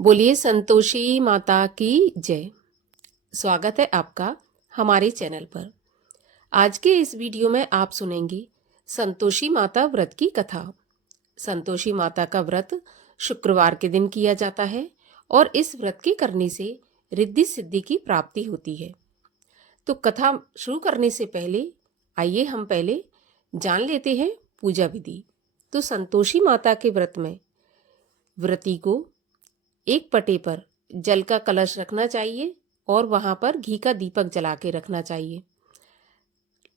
बोलिए संतोषी माता की जय। स्वागत है आपका हमारे चैनल पर। आज के इस वीडियो में आप सुनेंगे संतोषी माता व्रत की कथा। संतोषी माता का व्रत शुक्रवार के दिन किया जाता है और इस व्रत के करने से रिद्धि सिद्धि की प्राप्ति होती है। तो कथा शुरू करने से पहले आइए हम पहले जान लेते हैं पूजा विधि। तो संतोषी माता के व्रत में व्रती को एक पटे पर जल का कलश रखना चाहिए और वहां पर घी का दीपक जला के रखना चाहिए।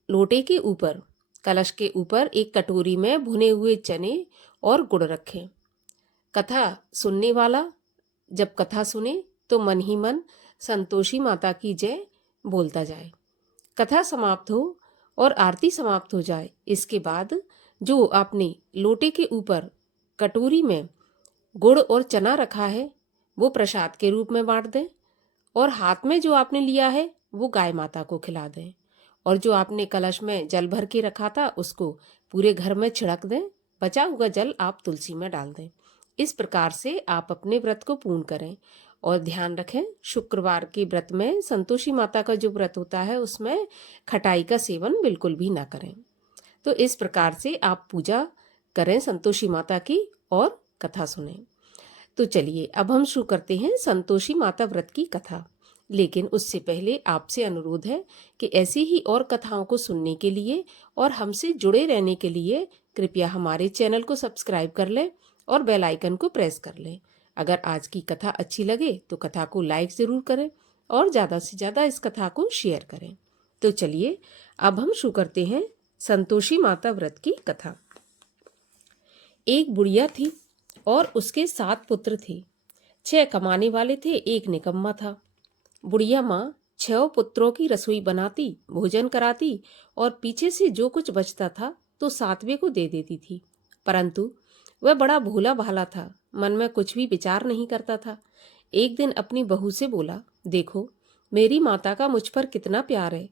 लोटे के ऊपर, कलश के ऊपर एक कटोरी में भुने हुए चने और गुड़ रखें। कथा सुनने वाला जब कथा सुने तो मन ही मन संतोषी माता की जय बोलता जाए। कथा समाप्त हो और आरती समाप्त हो जाए, इसके बाद जो आपने लोटे के ऊपर कटोरी में गुड़ और चना रखा है वो प्रसाद के रूप में बांट दें और हाथ में जो आपने लिया है वो गाय माता को खिला दें और जो आपने कलश में जल भर के रखा था उसको पूरे घर में छिड़क दें। बचा हुआ जल आप तुलसी में डाल दें। इस प्रकार से आप अपने व्रत को पूर्ण करें और ध्यान रखें शुक्रवार के व्रत में संतोषी माता का जो व्रत होता है उसमें खटाई का सेवन बिल्कुल भी ना करें। तो इस प्रकार से आप पूजा करें संतोषी माता की और कथा सुनें। तो चलिए अब हम शुरू करते हैं संतोषी माता व्रत की कथा। लेकिन उससे पहले आपसे अनुरोध है कि ऐसी ही और कथाओं को सुनने के लिए और हमसे जुड़े रहने के लिए कृपया हमारे चैनल को सब्सक्राइब कर लें और बेल आइकन को प्रेस कर लें। अगर आज की कथा अच्छी लगे तो कथा को लाइक ज़रूर करें और ज़्यादा से ज़्यादा इस कथा को शेयर करें। तो चलिए अब हम शुरू करते हैं संतोषी माता व्रत की कथा। एक बुढ़िया थी और उसके 7 पुत्र थे। 6 कमाने वाले थे, एक निकम्मा था। बुढ़िया माँ 6 पुत्रों की रसोई बनाती, भोजन कराती और पीछे से जो कुछ बचता था तो 7वें को दे देती थी। परंतु वह बड़ा भोला भाला था, मन में कुछ भी विचार नहीं करता था। एक दिन अपनी बहू से बोला, देखो मेरी माता का मुझ पर कितना प्यार है।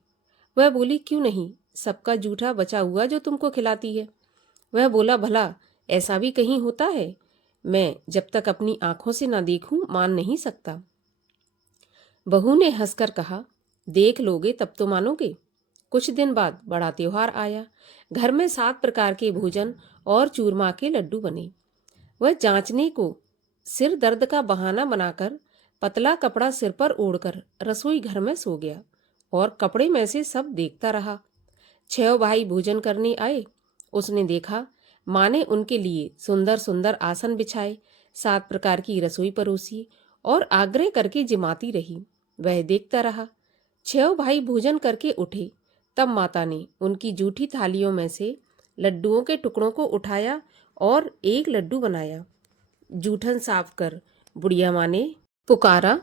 वह बोली, क्यों नहीं, सबका जूठा बचा हुआ जो तुमको खिलाती है। वह बोला, भला ऐसा भी कहीं होता है? मैं जब तक अपनी आंखों से ना देखूं मान नहीं सकता। बहू ने हंसकर कहा, देख लोगे तब तो मानोगे। कुछ दिन बाद बड़ा त्योहार आया। घर में 7 प्रकार के भोजन और चूरमा के लड्डू बने। वह जांचने को सिर दर्द का बहाना बनाकर पतला कपड़ा सिर पर ओढ़कर रसोई घर में सो गया और कपड़े में से सब देखता रहा। 6 भाई भोजन करने आए। उसने देखा माँ ने उनके लिए सुंदर सुंदर आसन बिछाए, 7 प्रकार की रसोई परोसी और आग्रह करके जिमाती रही। वह देखता रहा। 6 भाई भोजन करके उठे, तब माता ने उनकी जूठी थालियों में से लड्डुओं के टुकड़ों को उठाया और एक लड्डू बनाया। जूठन साफ कर बुढ़िया माँ ने पुकारा,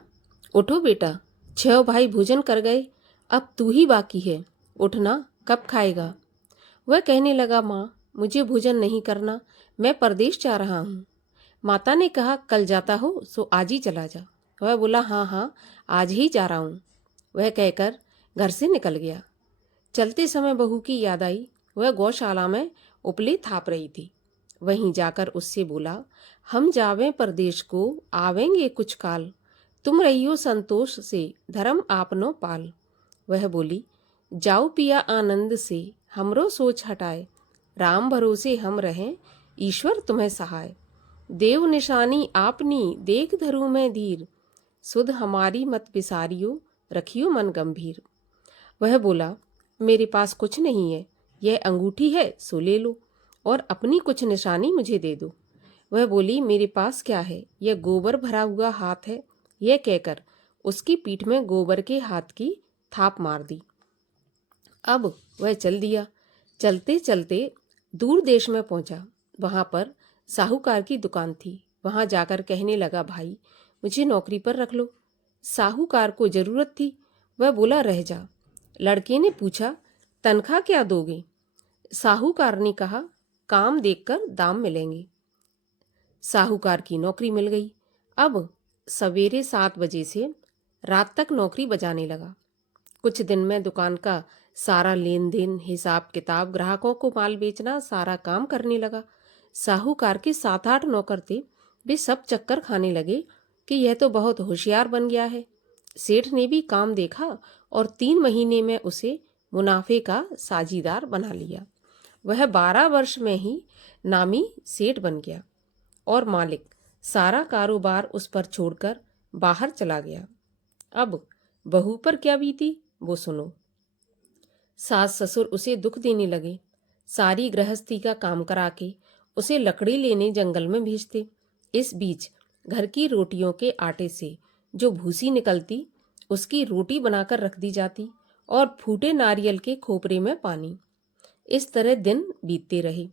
उठो बेटा, 6 भाई भोजन कर गए, अब तू ही बाकी है, उठना, कब खाएगा। वह कहने लगा, माँ मुझे भोजन नहीं करना, मैं परदेश जा रहा हूँ। माता ने कहा, कल जाता हो सो आज ही चला जा। वह बोला, हाँ हाँ आज ही जा रहा हूँ। वह कहकर घर से निकल गया। चलते समय बहू की याद आई। वह गौशाला में उपले थाप रही थी। वहीं जाकर उससे बोला, हम जावें परदेश को, आवेंगे कुछ काल, तुम रहियो संतोष से, धर्म आपनो पाल। वह बोली, जाओ पिया आनंद से, हमरो सोच हटाए, राम भरोसे हम रहें, ईश्वर तुम्हें सहाय। देव निशानी आपनी, देख धरू मैं धीर, सुध हमारी मत बिसारियो, रखियो मन गंभीर। वह बोला, मेरे पास कुछ नहीं है, यह अंगूठी है सो ले लो और अपनी कुछ निशानी मुझे दे दो। वह बोली, मेरे पास क्या है, यह गोबर भरा हुआ हाथ है। यह कहकर उसकी पीठ में गोबर के हाथ की थाप मार दी। अब वह चल दिया। चलते चलते दूर देश में पहुंचा। वहां पर साहूकार की दुकान थी। वहां जाकर कहने लगा, भाई मुझे नौकरी पर रख लो। साहूकार को जरूरत थी। वह बोला, रह जा। लड़के ने पूछा, तनख्वाह क्या दोगे? साहूकार ने कहा, काम देखकर दाम मिलेंगे। साहूकार की नौकरी मिल गई। अब सवेरे 7 बजे से रात तक नौकरी बजाने लगा। कुछ दिन में दुकान का सारा लेन देन, हिसाब किताब, ग्राहकों को माल बेचना, सारा काम करने लगा। साहूकार के 7-8 नौकर थे, वे सब चक्कर खाने लगे कि यह तो बहुत होशियार बन गया है। सेठ ने भी काम देखा और 3 महीने में उसे मुनाफे का साझीदार बना लिया। वह 12 वर्ष में ही नामी सेठ बन गया और मालिक सारा कारोबार उस पर छोड़कर बाहर चला गया। अब बहू पर क्या बीती वो सुनो। सास ससुर उसे दुख देने लगे। सारी गृहस्थी का काम करा के उसे लकड़ी लेने जंगल में भेजते। इस बीच घर की रोटियों के आटे से जो भूसी निकलती उसकी रोटी बनाकर रख दी जाती और फूटे नारियल के खोपरे में पानी। इस तरह दिन बीतते रहे।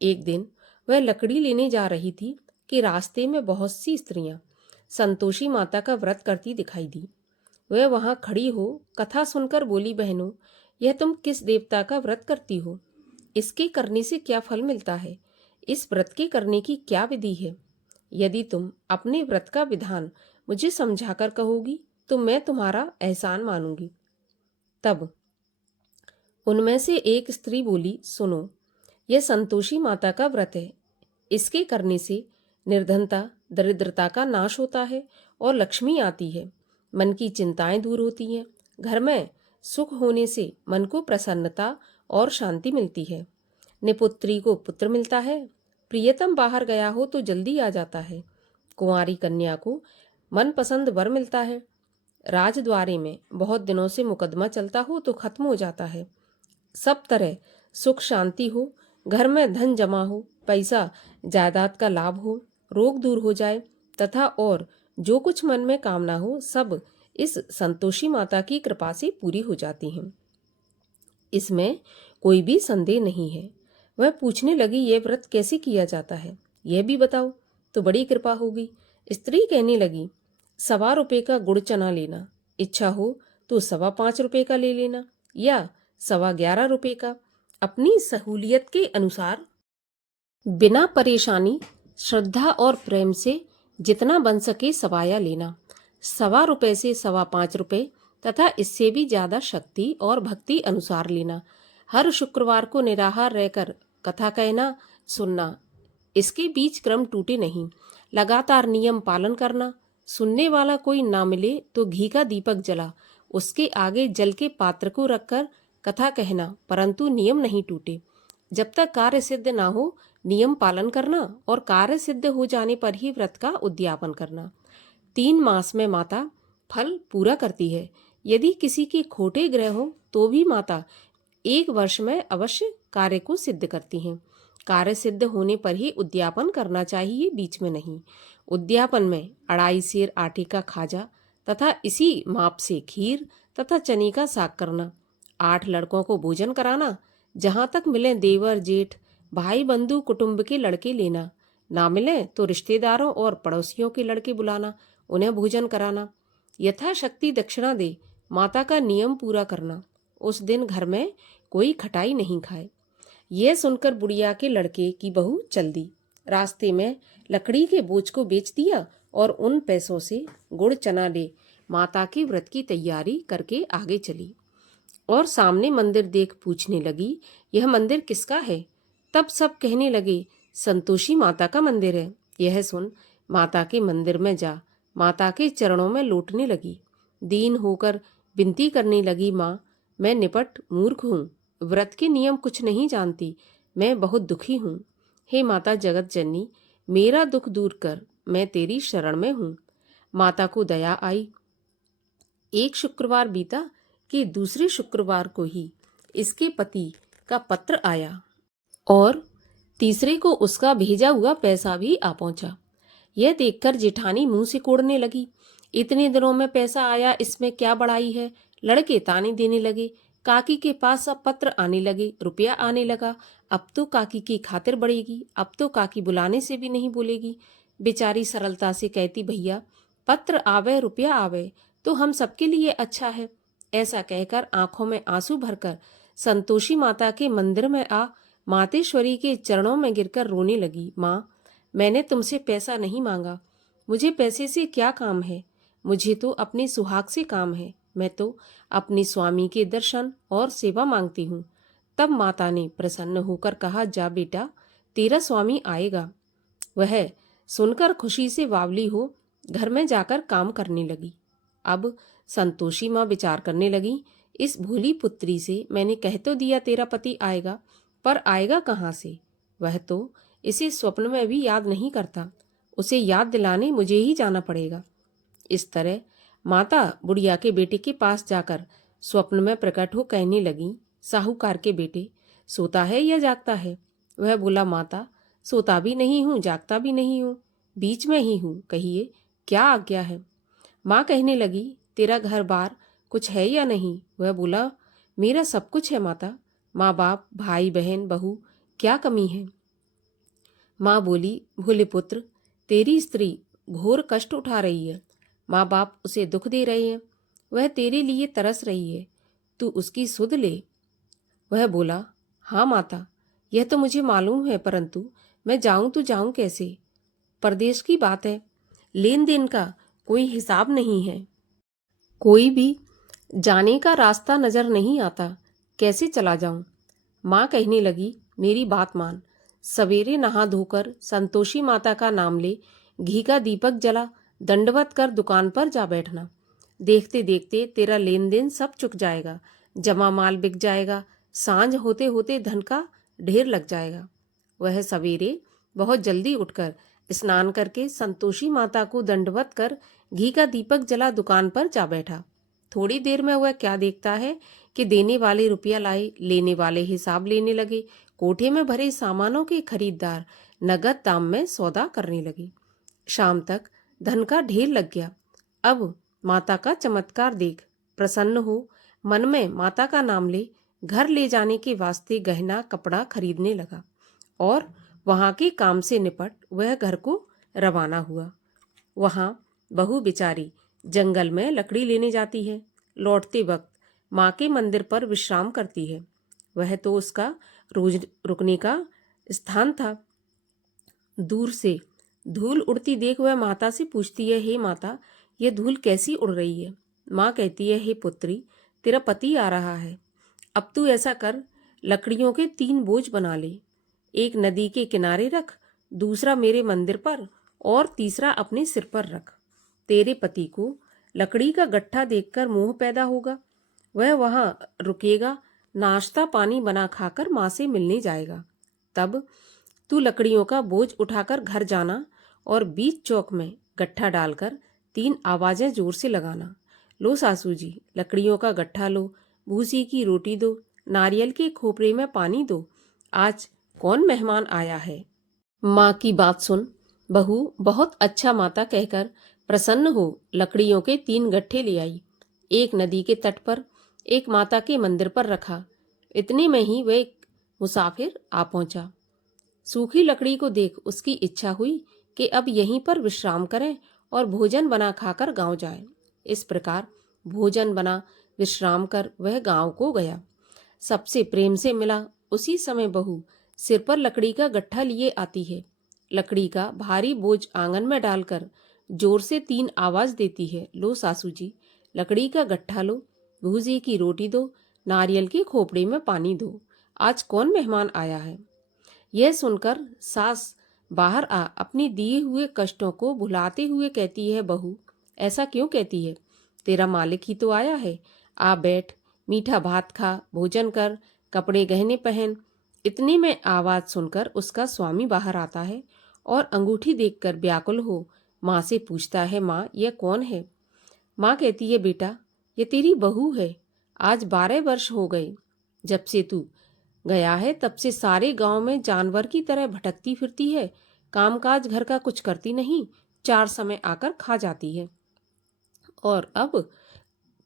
एक दिन वह लकड़ी लेने जा रही थी कि रास्ते में बहुत सी स्त्रियां संतोषी माता का व्रत करती दिखाई दी। वह वहां खड़ी हो कथा सुनकर बोली, बहनों, यह तुम किस देवता का व्रत करती हो? इसके करने से क्या फल मिलता है? इस व्रत के करने की क्या विधि है? यदि तुम अपने व्रत का विधान मुझे समझाकर कहोगी तो मैं तुम्हारा एहसान मानूंगी। तब उनमें से एक स्त्री बोली, सुनो, यह संतोषी माता का व्रत है। इसके करने से निर्धनता दरिद्रता का नाश होता है और लक्ष्मी आती है। मन की चिंताएं दूर होती हैं। घर में सुख होने से मन को प्रसन्नता और शांति मिलती है। निपुत्री को पुत्र मिलता है। प्रियतम बाहर गया हो तो जल्दी आ जाता है। कुंवारी कन्या को मनपसंद वर मिलता है। राजद्वारे में बहुत दिनों से मुकदमा चलता हो तो खत्म हो जाता है। सब तरह सुख शांति हो, घर में धन जमा हो, पैसा जायदाद का लाभ हो, रोग दूर हो जाए तथा और जो कुछ मन में कामना हो सब इस संतोषी माता की कृपा से पूरी हो जाती हैं। इसमें कोई भी संदेह नहीं है। वह पूछने लगी, यह व्रत कैसे किया जाता है, यह भी बताओ तो बड़ी कृपा होगी। स्त्री कहने लगी, 1.25 रुपये का गुड़ चना लेना, इच्छा हो तो 5.25 रुपये का ले लेना या 11.25 रुपये का, अपनी सहूलियत के अनुसार बिना परेशानी श्रद्धा और प्रेम से जितना बन सके सवाया लेना। 1.25 रुपये से 5.25 रुपये तथा इससे भी ज्यादा शक्ति और भक्ति अनुसार लेना। हर शुक्रवार को निराहार रहकर कथा कहना सुनना। इसके बीच क्रम टूटे नहीं। लगातार नियम पालन करना। सुनने वाला कोई ना मिले तो घी का दीपक जला उसके आगे जल के पात्र को रखकर कथा कहना, परंतु नियम नहीं टूटे। जब तक कार्य सिद्ध ना हो नियम पालन करना और कार्य सिद्ध हो जाने पर ही व्रत का उद्यापन करना। 3 मास में माता फल पूरा करती है। यदि किसी के खोटे ग्रह हो तो भी माता 1 वर्ष में अवश्य कार्य को सिद्ध करती हैं। कार्य सिद्ध होने पर ही उद्यापन करना चाहिए, बीच में नहीं। उद्यापन में 2.5 सेर आटे का खाजा तथा इसी माप से खीर तथा चने का साग करना। 8 लड़कों को भोजन कराना। जहां तक मिले देवर जेठ भाई बंधु कुटुंब के लड़के लेना। ना मिले तो रिश्तेदारों और पड़ोसियों के लड़के बुलाना, उन्हें भोजन कराना। यथाशक्ति दक्षिणा दे माता का नियम पूरा करना। उस दिन घर में कोई खटाई नहीं खाए। यह सुनकर बुढ़िया के लड़के की बहू चल दी। रास्ते में लकड़ी के बोझ को बेच दिया और उन पैसों से गुड़ चना ले माता के व्रत की तैयारी करके आगे चली और सामने मंदिर देख पूछने लगी, यह मंदिर किसका है? तब सब कहने लगे, संतोषी माता का मंदिर है। यह सुन माता के मंदिर में जा माता के चरणों में लौटने लगी। दीन होकर विनती करने लगी, माँ, मैं निपट मूर्ख हूँ, व्रत के नियम कुछ नहीं जानती, मैं बहुत दुखी हूँ। हे माता जगत जननी, मेरा दुख दूर कर, मैं तेरी शरण में हूँ। माता को दया आई। एक शुक्रवार बीता कि दूसरे शुक्रवार को ही इसके पति का पत्र आया और तीसरे को उसका भेजा हुआ पैसा भी आ पहुंचा। यह देखकर जेठानी मुंह से कोड़ने लगी, इतने दिनों में पैसा आया, इसमें क्या बड़ाई है? लड़के ताने देने लगे। काकी के पास अब पत्र आने लगे, रुपया आने लगा। अब तो काकी की खातिर बढ़ेगी, अब तो काकी बुलाने से भी नहीं बोलेगी। बेचारी सरलता से कहती, भैया पत्र आवे रुपया आवे तो हम सबके लिए अच्छा है। ऐसा कहकर आंखों में आंसू भरकर संतोषी माता के मंदिर में आ मातेश्वरी के चरणों में गिरकर रोने लगी। माँ, मैंने तुमसे पैसा नहीं मांगा, मुझे पैसे से क्या काम है? मुझे तो अपने सुहाग से काम है। मैं तो अपने स्वामी के दर्शन और सेवा मांगती हूँ। तब माता ने प्रसन्न होकर कहा, जा बेटा, तेरा स्वामी आएगा। वह सुनकर खुशी से बावली हो घर में जाकर काम करने लगी। अब संतोषी माँ विचार करने लगी, इस भोली पुत्री से मैंने कह तो दिया तेरा पति आएगा, पर आएगा कहाँ से? वह तो इसे स्वप्न में भी याद नहीं करता। उसे याद दिलाने मुझे ही जाना पड़ेगा। इस तरह माता बुढ़िया के बेटे के पास जाकर स्वप्न में प्रकट हो कहने लगी, साहूकार के बेटे, सोता है या जागता है? वह बोला, माता सोता भी नहीं हूँ, जागता भी नहीं हूँ, बीच में ही हूँ, कहिए क्या आज्ञा है? माँ कहने लगी, तेरा घर बार कुछ है या नहीं? वह बोला, मेरा सब कुछ है माता, माँ बाप भाई बहन बहू, क्या कमी है? माँ बोली, भोले पुत्र, तेरी स्त्री घोर कष्ट उठा रही है। माँ बाप उसे दुख दे रहे हैं, वह तेरे लिए तरस रही है, तू उसकी सुध ले। वह बोला, हाँ माता, यह तो मुझे मालूम है, परंतु मैं जाऊं तो जाऊं कैसे? परदेश की बात है, लेन देन का कोई हिसाब नहीं है, कोई भी जाने का रास्ता नजर नहीं आता, कैसे चला जाऊं? माँ कहने लगी, मेरी बात मान, सवेरे नहा धोकर संतोषी माता का नाम ले, घी का दीपक जला, दंडवत कर दुकान पर जा बैठना। देखते देखते तेरा लेन देन सब चुक जाएगा, जमा माल बिक जाएगा, सांझ होते होते धन का ढेर लग जाएगा। वह सवेरे बहुत जल्दी उठकर स्नान करके संतोषी माता को दंडवत कर घी का दीपक जला दुकान पर जा बैठा। थोड़ी देर में वह क्या देखता है कि देने वाले रुपया लाए, लेने वाले हिसाब लेने लगे, कोठे में भरे सामानों के खरीददार नगद दाम में सौदा करने लगे। शाम तक धन का ढेर लग गया। अब माता का चमत्कार देख प्रसन्न हो, मन में माता का नाम ले, घर ले जाने के वास्ते गहना कपड़ा खरीदने लगा और वहां के काम से निपट वह घर को रवाना हुआ। वहां बहू बेचारी जंगल में लकड़ी लेने जाती है, लौटते वक्त माँ के मंदिर पर विश्राम करती है। वह तो उसका रोज रुकने का स्थान था। दूर से धूल उड़ती देख वह माता से पूछती है, हे माता, यह धूल कैसी उड़ रही है? माँ कहती है, हे पुत्री, तेरा पति आ रहा है। अब तू ऐसा कर, लकड़ियों के 3 बोझ बना ले, एक नदी के किनारे रख, दूसरा मेरे मंदिर पर और तीसरा अपने सिर पर रख। तेरे पति को लकड़ी का गट्ठा देखकर मोह पैदा होगा, वह वहां रुकेगा, नाश्ता पानी बना खाकर माँ से मिलने जाएगा। तब तू लकड़ियों का बोझ उठाकर घर जाना और बीच चौक में गट्ठा डालकर 3 आवाजें जोर से लगाना, लो सासू जी लकड़ियों का गट्ठा लो, भूसी की रोटी दो, नारियल के खोपरे में पानी दो, आज कौन मेहमान आया है? माँ की बात सुन बहू बहुत अच्छा माता कहकर प्रसन्न हो लकड़ियों के 3 गट्ठे ले आई, एक नदी के तट पर, एक माता के मंदिर पर रखा। इतने में ही वह मुसाफिर आ पहुंचा। सूखी लकड़ी को देख उसकी इच्छा हुई कि अब यहीं पर विश्राम करें और भोजन बना खाकर गांव जाए। इस प्रकार भोजन बना विश्राम कर वह गांव को गया। सबसे प्रेम से मिला। उसी समय बहू सिर पर लकड़ी का गट्ठा लिए आती है। लकड़ी का भारी बोझ आंगन में डालकर जोर से 3 आवाज देती है, लो सासू जी लकड़ी का गट्ठा लो, भूसी की रोटी दो, नारियल के खोपड़े में पानी दो, आज कौन मेहमान आया है? यह सुनकर सास बाहर आ अपने दिए हुए कष्टों को भुलाते हुए कहती है, बहू ऐसा क्यों कहती है? तेरा मालिक ही तो आया है, आ बैठ, मीठा भात खा, भोजन कर, कपड़े गहने पहन। इतने में आवाज सुनकर उसका स्वामी बाहर आता है और अंगूठी देखकर व्याकुल हो माँ से पूछता है, माँ यह कौन है? माँ कहती है, बेटा ये तेरी बहू है, आज 12 वर्ष हो गए जब से तू गया है, तब से सारे गांव में जानवर की तरह भटकती फिरती है, कामकाज घर का कुछ करती नहीं, 4 समय आकर खा जाती है और अब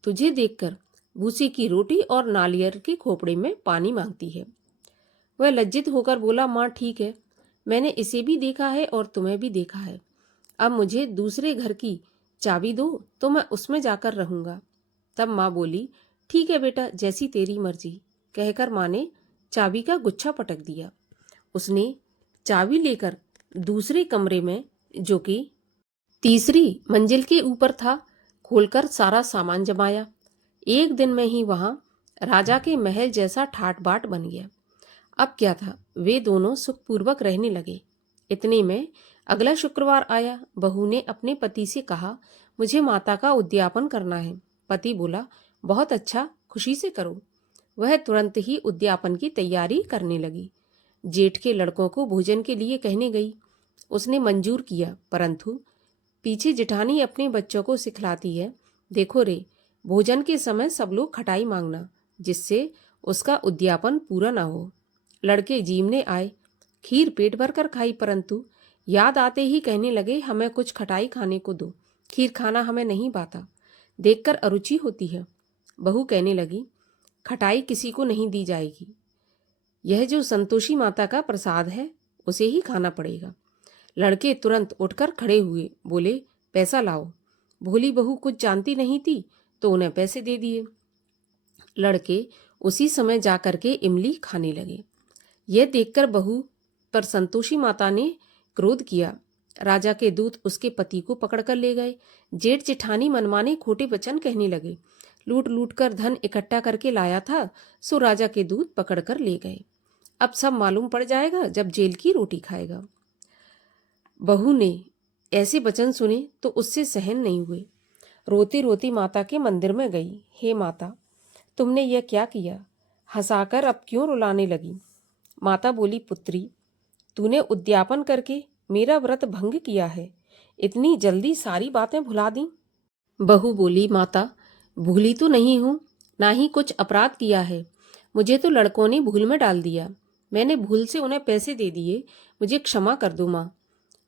तुझे देखकर भूसी की रोटी और नारियल के खोपड़े में पानी मांगती है। वह लज्जित होकर बोला, माँ ठीक है, मैंने इसे भी देखा है और तुम्हें भी देखा है, अब मुझे दूसरे घर की चाबी दो तो मैं उसमें जाकर रहूंगा। तब माँ बोली, ठीक है बेटा, जैसी तेरी मर्जी, कहकर माँ ने चाबी का गुच्छा पटक दिया। उसने चाबी लेकर दूसरे कमरे में, जो कि तीसरी मंजिल के ऊपर था, खोलकर सारा सामान जमाया। एक दिन में ही वहां राजा के महल जैसा ठाट बाट बन गया। अब क्या था, वे दोनों सुखपूर्वक रहने लगे। इतने में अगला शुक्रवार आया। बहू ने अपने पति से कहा, मुझे माता का उद्यापन करना है। पति बोला, बहुत अच्छा, खुशी से करो। वह तुरंत ही उद्यापन की तैयारी करने लगी। जेठ के लड़कों को भोजन के लिए कहने गई। उसने मंजूर किया, परंतु पीछे जेठानी अपने बच्चों को सिखलाती है, देखो रे, भोजन के समय सब लोग खटाई मांगना, जिससे उसका उद्यापन पूरा ना हो। लड़के जीमने आए, खीर पेट भर कर खाई, परंतु याद आते ही कहने लगे, हमें कुछ खटाई खाने को दो, खीर खाना हमें नहीं पाता, देखकर अरुचि होती है। बहू कहने लगी, खटाई किसी को नहीं दी जाएगी, यह जो संतोषी माता का प्रसाद है उसे ही खाना पड़ेगा। लड़के तुरंत उठकर खड़े हुए, बोले, पैसा लाओ। भोली बहू कुछ जानती नहीं थी तो उन्हें पैसे दे दिए। लड़के उसी समय जाकर के इमली खाने लगे। यह देखकर बहू पर संतोषी माता ने क्रोध किया। राजा के दूत उसके पति को पकड़कर ले गए। जेठ जेठानी मनमाने खोटे वचन कहने लगे। लूट लूट कर धन इकट्ठा करके लाया था, सो राजा के दूत पकड़कर ले गए। अब सब मालूम पड़ जाएगा जब जेल की रोटी खाएगा। बहू ने ऐसे वचन सुने तो उससे सहन नहीं हुए। रोती रोती माता के मंदिर में गई। हे माता, तुमने यह क्या किया? हंसाकर अब क्यों रुलाने लगी? माता बोली, पुत्री, तूने उद्यापन करके मेरा व्रत भंग किया है, इतनी जल्दी सारी बातें भुला दी। बहू बोली, माता, भूली तो नहीं हूँ, ना ही कुछ अपराध किया है। मुझे तो लड़कों ने भूल में डाल दिया, मैंने भूल से उन्हें पैसे दे दिए, मुझे क्षमा कर दो माँ।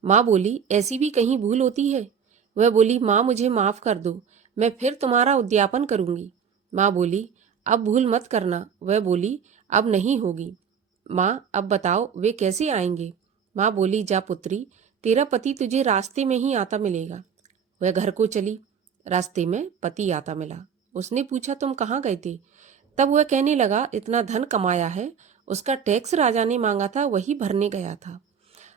माँ बोली, ऐसी भी कहीं भूल होती है? वह बोली, माँ मुझे माफ़ कर दो, मैं फिर तुम्हारा उद्यापन करूँगी। माँ बोली, अब भूल मत करना। वह बोली, अब नहीं होगी। माँ, अब बताओ वे कैसे आएंगे? माँ बोली, जा पुत्री, तेरा पति तुझे रास्ते में ही आता मिलेगा। वह घर को चली। रास्ते में पति आता मिला। उसने पूछा, तुम कहाँ गए थे? तब वह कहने लगा, इतना धन कमाया है, उसका टैक्स राजा ने मांगा था, वही भरने गया था।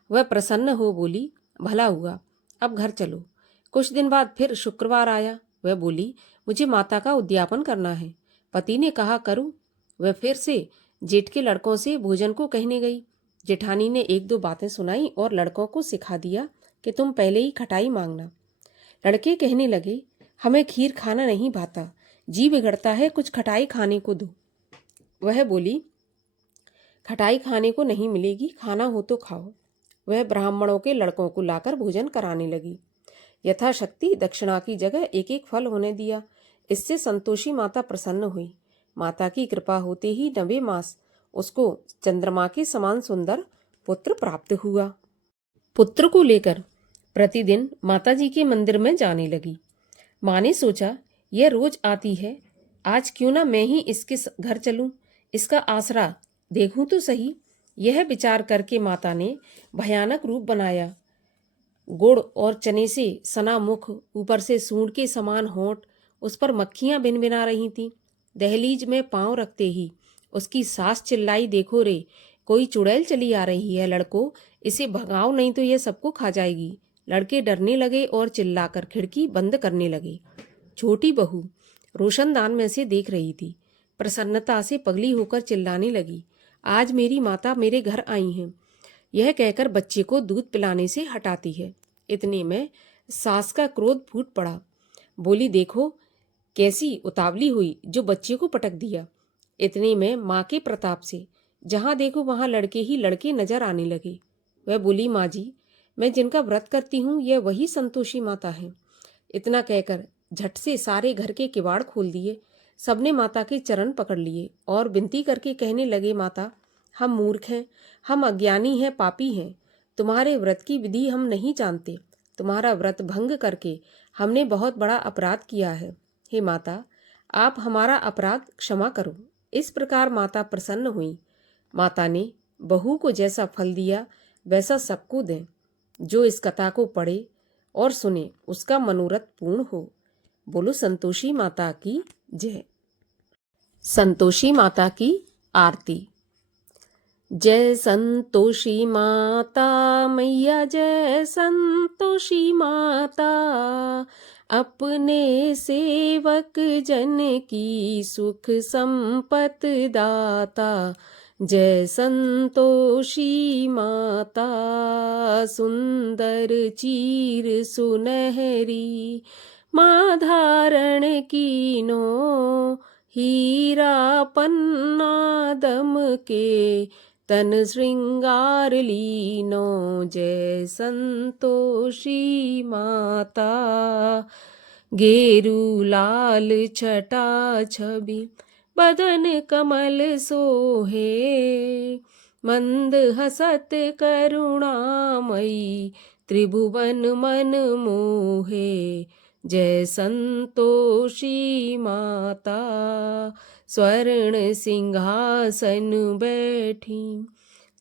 वह प्रसन्न हो बोली, भला हुआ, अब घर चलो। कुछ दिन बाद फिर शुक्रवार आया। वह बोली, मुझे माता का उद्यापन करना है। पति ने कहा, करो। वह फिर से जेठ के लड़कों से भोजन को कहने गई। जेठानी ने एक दो बातें सुनाई और लड़कों को सिखा दिया कि तुम पहले ही खटाई मांगना। लड़के कहने लगे, हमें खीर खाना नहीं भाता, जी बिगड़ता है, कुछ खटाई खाने को दो। वह बोली, खटाई खाने को नहीं मिलेगी, खाना हो तो खाओ। वह ब्राह्मणों के लड़कों को लाकर भोजन कराने लगी। यथाशक्ति दक्षिणा की जगह एक एक फल होने दिया। इससे संतोषी माता प्रसन्न हुई। माता की कृपा होते ही 9वें मास उसको चंद्रमा के समान सुंदर पुत्र प्राप्त हुआ। पुत्र को लेकर प्रतिदिन माता जी के मंदिर में जाने लगी। माँ ने सोचा, यह रोज आती है, आज क्यों ना मैं ही इसके घर चलूं, इसका आसरा देखूं तो सही। यह विचार करके माता ने भयानक रूप बनाया। गुड़ और चने से सना मुख, ऊपर से सूंड के समान होंठ, उस पर मक्खियां भिनभिना रही थीं। दहलीज में पांव रखते ही उसकी सास चिल्लाई, देखो रे, कोई चुड़ैल चली आ रही है, लड़को इसे भगाओ, नहीं तो यह सबको खा जाएगी। लड़के डरने लगे और चिल्लाकर खिड़की बंद करने लगे। छोटी बहू रोशनदान में से देख रही थी। प्रसन्नता से पगली होकर चिल्लाने लगी, आज मेरी माता मेरे घर आई हैं। यह कहकर बच्चे को दूध पिलाने से हटाती है। इतने में सास का क्रोध फूट पड़ा। बोली, देखो कैसी उतावली हुई जो बच्चे को पटक दिया। इतने में माँ के प्रताप से जहाँ देखो वहाँ लड़के ही लड़के नजर आने लगे। वह बोली, माँ जी, मैं जिनका व्रत करती हूँ यह वही संतोषी माता है। इतना कहकर झट से सारे घर के किवाड़ खोल दिए। सबने माता के चरण पकड़ लिए और विनती करके कहने लगे, माता, हम मूर्ख हैं, हम अज्ञानी हैं, पापी हैं, तुम्हारे व्रत की विधि हम नहीं जानते। तुम्हारा व्रत भंग करके हमने बहुत बड़ा अपराध किया है। हे माता, आप हमारा अपराध क्षमा करो। इस प्रकार माता प्रसन्न हुई। माता ने बहू को जैसा फल दिया वैसा सबको दें। जो इस कथा को पढ़े और सुने उसका मनोरथ पूर्ण हो। बोलो संतोषी माता की जय। संतोषी माता की आरती। जय संतोषी माता मैया, जय संतोषी माता, अपने सेवक जन की सुख संपत दाता। जय संतोषी माता, सुंदर चीर सुनहरी, माँ धारण कीनो, हीरा पन्ना दम के, तन श्रृंगार लीनो। जय संतोषी माता, गेरू लाल छटा छवि, बदन कमल सोहे, मंद हसत करुणामयी, त्रिभुवन मन मोहे। जय संतोषी माता, स्वर्ण सिंहासन बैठी,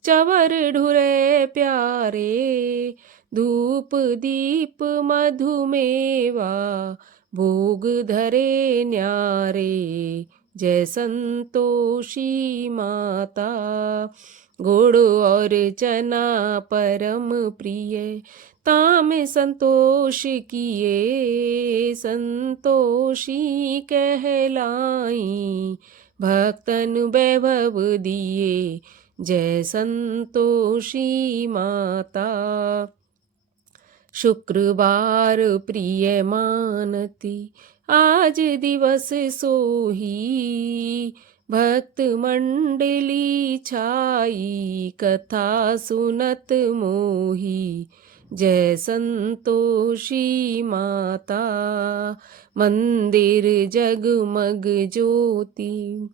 चवर ढुरे प्यारे, धूप दीप मधुमेवा, भोग धरे न्यारे। जय संतोषी माता, गुड़ और चना परम प्रिय, ताम संतोष किए, संतोषी कहलाई, भक्तन वैभव दिए। जय संतोषी माता, शुक्रवार प्रिय मानती, आज दिवस सोही, भक्त मंडली छाई, कथा सुनत मोही। जय संतोषी माता, मंदिर जगमग ज्योति,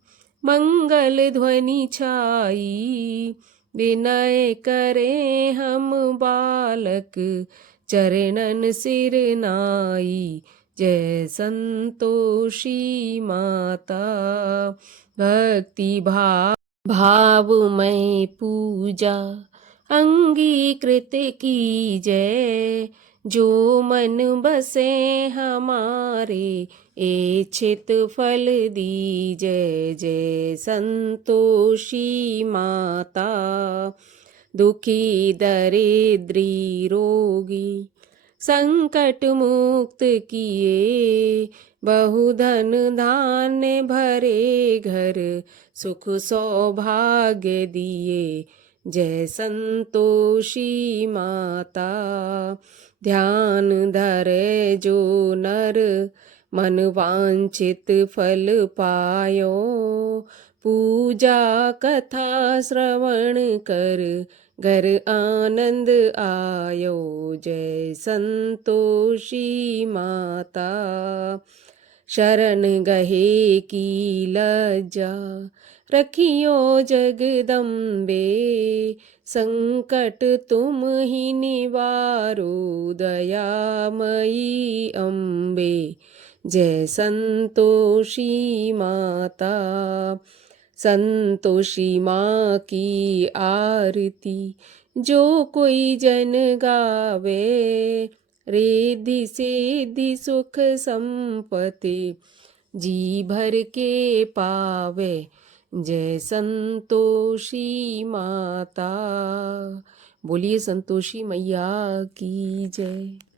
मंगल ध्वनि छाई, विनय करे हम बालक, चरणन सिर नाई। जय संतोषी माता, भक्ति भावमय पूजा, अंगीकृत की जय, जो मन बसे हमारे, इच्छित फल दीजय। जय संतोषी माता, दुखी दरिद्री रोगी, संकट मुक्त किए, बहुधन धान्य भरे घर, सुख सौभाग्य दिए। जय संतोषी माता, ध्यान धरे जो नर, मन वांछित फल पायो, पूजा कथा श्रवण कर, घर आनंद आयो। जय संतोषी माता, शरण गहे की लज्जा, रखियो जगदम्बे, संकट तुम ही निवारो, दयामयी अम्बे। जय संतोषी माता, संतोषी माँ की आरती, जो कोई जन गावे, रिद्धि सिद्धि सुख संपत्ति, जी भर के पावे। जय संतोषी माता। बोलिए संतोषी मैया की जय।